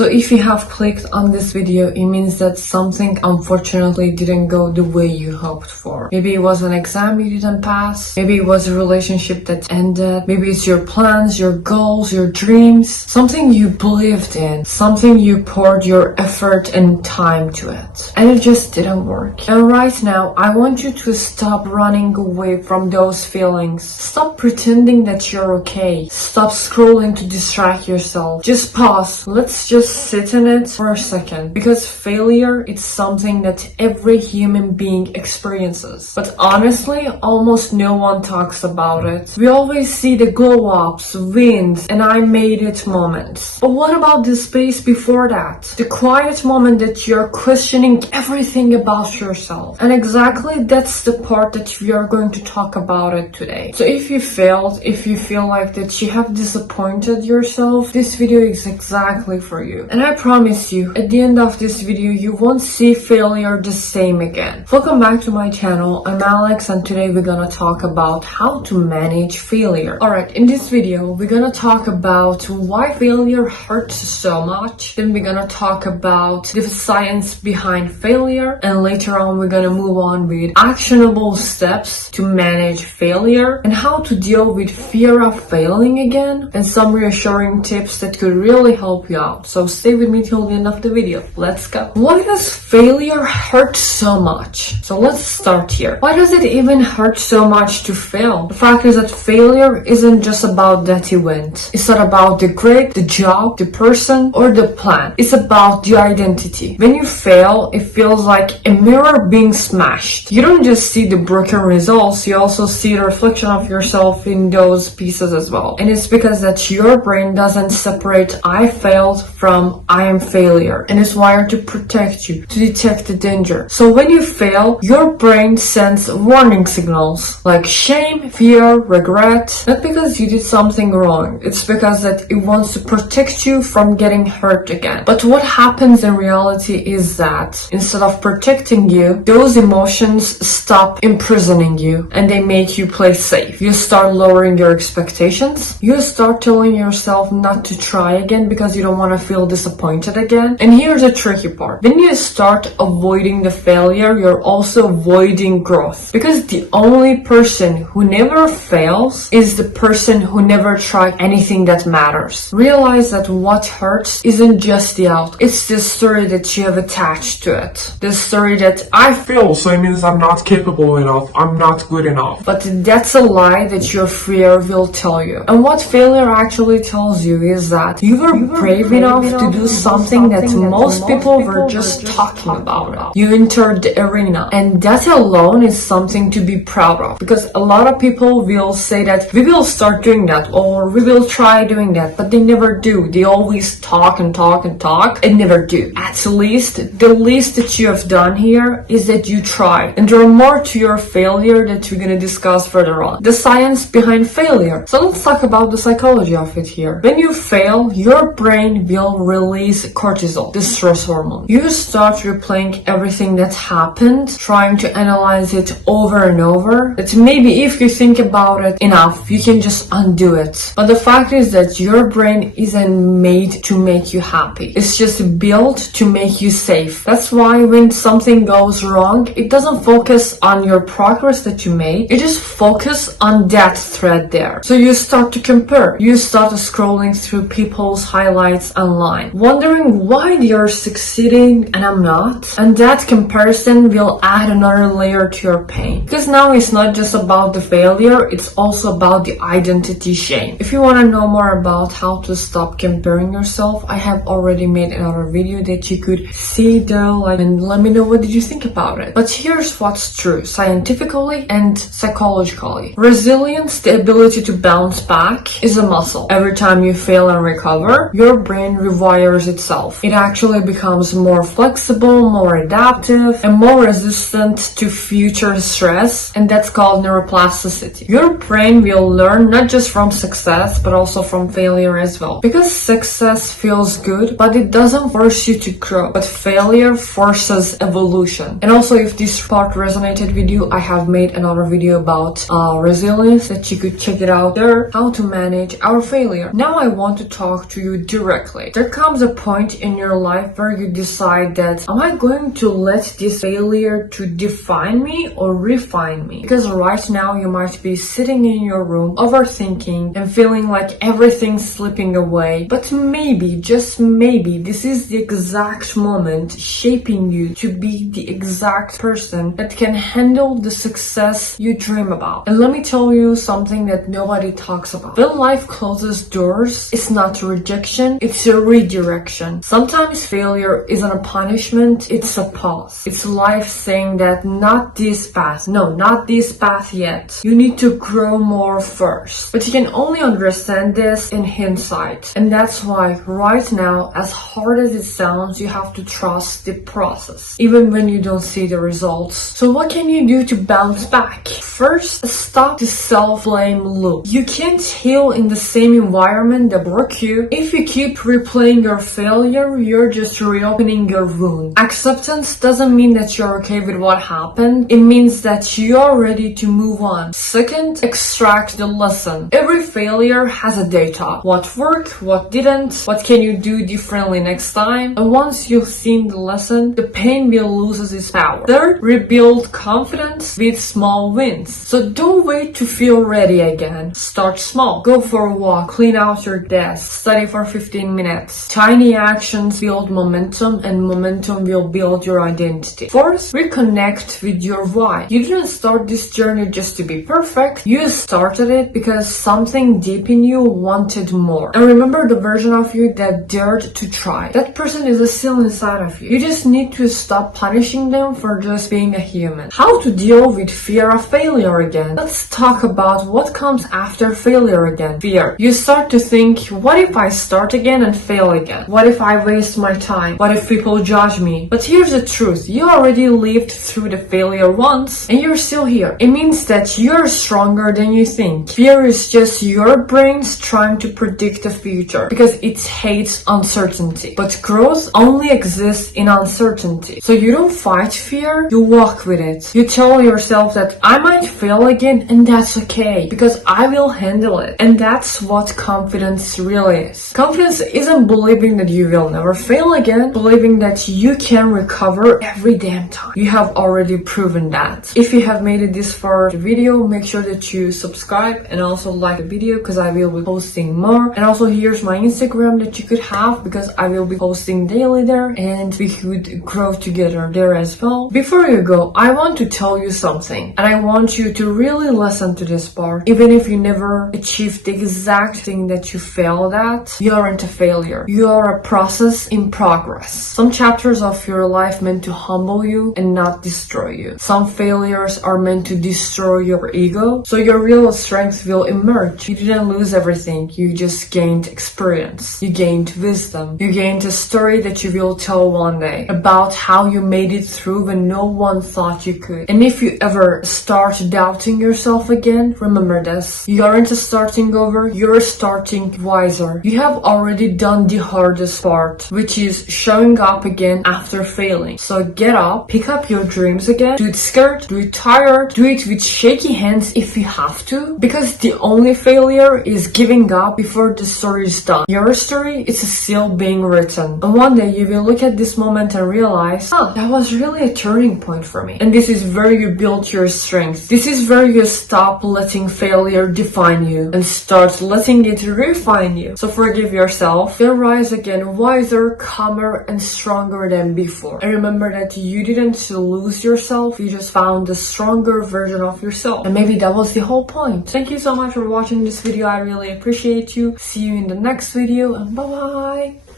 So if you have clicked on this video, it means that something unfortunately didn't go the way you hoped for. Maybe it was an exam you didn't pass, maybe it was a relationship that ended, maybe it's your plans, your goals, your dreams, something you believed in, something you poured your effort and time to it, and it just didn't work. And right now, I want you to stop running away from those feelings. Stop pretending that you're okay. Stop scrolling to distract yourself. Just pause. Let's just sit in it for a second. Because failure is something that every human being experiences. But honestly, almost no one talks about it. We always see the glow ups, wins, and I made it moments. But what about the space before that? The quiet moment that you're questioning everything about yourself. And exactly that's the part that we are going to talk about it today. So if you failed, if you feel like that you have disappointed yourself, this video is exactly for you. And I promise you, at the end of this video, you won't see failure the same again. Welcome back to my channel. I'm Alex, and today we're gonna talk about how to manage failure. Alright, in this video, we're gonna talk about why failure hurts so much. Then we're gonna talk about the science behind failure, and later on we're gonna move on with actionable steps to manage failure and how to deal with fear of failing again, and some reassuring tips that could really help you out. So stay with me till the end of the video. Let's go. Why does failure hurt so much? So let's start here. Why does it even hurt so much to fail? The fact is that failure isn't just about that event. It's not about the grade, the job, the person, or the plan. It's about the identity. When you fail, it feels like a mirror being smashed. You don't just see the broken results, you also see the reflection of yourself in those pieces as well. And it's because that your brain doesn't separate I failed from I am failure, and it's wired to protect you, to detect the danger. So when you fail, your brain sends warning signals like shame, fear, regret, not because you did something wrong, it's because that it wants to protect you from getting hurt again. But what happens in reality is that instead of protecting you, those emotions stop imprisoning you and they make you play safe. You start lowering your expectations. You start telling yourself not to try again because you don't want to feel disappointed again. And here's the tricky part. When you start avoiding the failure, you're also avoiding growth. Because the only person who never fails is the person who never tried anything that matters. Realize that what hurts isn't just the outcome. It's the story that you have attached to it. The story that I fail, so it means I'm not capable enough, I'm not good enough. But that's a lie that your fear will tell you. And what failure actually tells you is that you were brave enough to do something that most people were just talking about. You entered the arena, and that alone is something to be proud of. Because a lot of people will say that we will start doing that, or we will try doing that, but they never do. They always talk and talk and talk and never do. At least, the least that you have done here is that you tried. And there are more to your failure that we're gonna discuss further on. The science behind failure. So let's talk about the psychology of it here. When you fail, your brain will release cortisol, the stress hormone. You start replaying everything that happened, trying to analyze it over and over. That maybe if you think about it enough, you can just undo it. But the fact is that your brain isn't made to make you happy. It's just built to make you safe. That's why when something goes wrong, it doesn't focus on your progress that you made. It just focus on that thread there. So you start to compare. You start scrolling through people's highlights online, wondering why they are succeeding and I'm not. And that comparison will add another layer to your pain. Because now it's not just about the failure, it's also about the identity shame. If you want to know more about how to stop comparing yourself, I have already made another video that you could see though, and let me know what did you think about it. But here's what's true, scientifically and psychologically. Resilience, the ability to bounce back, is a muscle. Every time you fail and recover, your brain rewires itself. It actually becomes more flexible, more adaptive, and more resistant to future stress, and that's called neuroplasticity. Your brain will learn not just from success, but also from failure as well. Because success feels good, but it doesn't force you to grow. But failure forces evolution. And also, if this part resonated with you, I have made another video about resilience that you could check it out there, how to manage our failure. Now I want to talk to you directly. There there comes a point in your life where you decide that, am I going to let this failure to define me or refine me? Because right now you might be sitting in your room overthinking and feeling like everything's slipping away, but maybe, just maybe, this is the exact moment shaping you to be the exact person that can handle the success you dream about. And let me tell you something that nobody talks about. When life closes doors, it's not rejection, it's a redirection. Sometimes failure isn't a punishment, it's a pause. It's life saying that not this path, no, not this path yet. You need to grow more first. But you can only understand this in hindsight. And that's why right now, as hard as it sounds, you have to trust the process, even when you don't see the results. So what can you do to bounce back? First, stop the self-blame loop. You can't heal in the same environment that broke you. If you keep replaying your failure, you're just reopening your wound. Acceptance doesn't mean that you're okay with what happened. It means that you're ready to move on. Second, extract the lesson. Every failure has a data. What worked, what didn't, what can you do differently next time? And once you've seen the lesson, the pain will lose its power. Third, rebuild confidence with small wins. So don't wait to feel ready again. Start small. Go for a walk, clean out your desk, study for 15 minutes. Tiny actions build momentum, and momentum will build your identity. Fourth, reconnect with your why. You didn't start this journey just to be perfect. You started it because something deep in you wanted more. And remember the version of you that dared to try. That person is still inside of you. You just need to stop punishing them for just being a human. How to deal with fear of failure again? Let's talk about what comes after failure again. Fear. You start to think, what if I start again and fail again? What if I waste my time? What if people judge me? But here's the truth. You already lived through the failure once and you're still here. It means that you're stronger than you think. Fear is just your brains trying to predict the future because it hates uncertainty. But growth only exists in uncertainty. So you don't fight fear, you walk with it. You tell yourself that I might fail again and that's okay because I will handle it. And that's what confidence really is. Confidence isn't believing that you will never fail again, believing that you can recover every damn time. You have already proven that. If you have made it this far the video, make sure that you subscribe and also like the video because I will be posting more. And also here's my Instagram that you could have because I will be posting daily there and we could grow together there as well. Before you go, I want to tell you something and I want you to really listen to this part. Even if you never achieved the exact thing that you failed at, you aren't a failure. You are a process in progress. Some chapters of your life meant to humble you and not destroy you. Some failures are meant to destroy your ego, so your real strength will emerge. You didn't lose everything, you just gained experience. You gained wisdom. You gained a story that you will tell one day about how you made it through when no one thought you could. And if you ever start doubting yourself again, remember this. You aren't starting over, you're starting wiser. You have already done the hardest part, which is showing up again after failing. So get up, pick up your dreams again, do it scared, do it tired, do it with shaky hands if you have to, because the only failure is giving up before the story is done. Your story is still being written. And one day you will look at this moment and realize, that was really a turning point for me. And this is where you build your strength. This is where you stop letting failure define you and start letting it refine you. So forgive yourself, then rise again wiser, calmer, and stronger than before. And remember that you didn't lose yourself, you just found a stronger version of yourself. And maybe that was the whole point. Thank you so much for watching this video. I really appreciate you. See you in the next video and bye bye.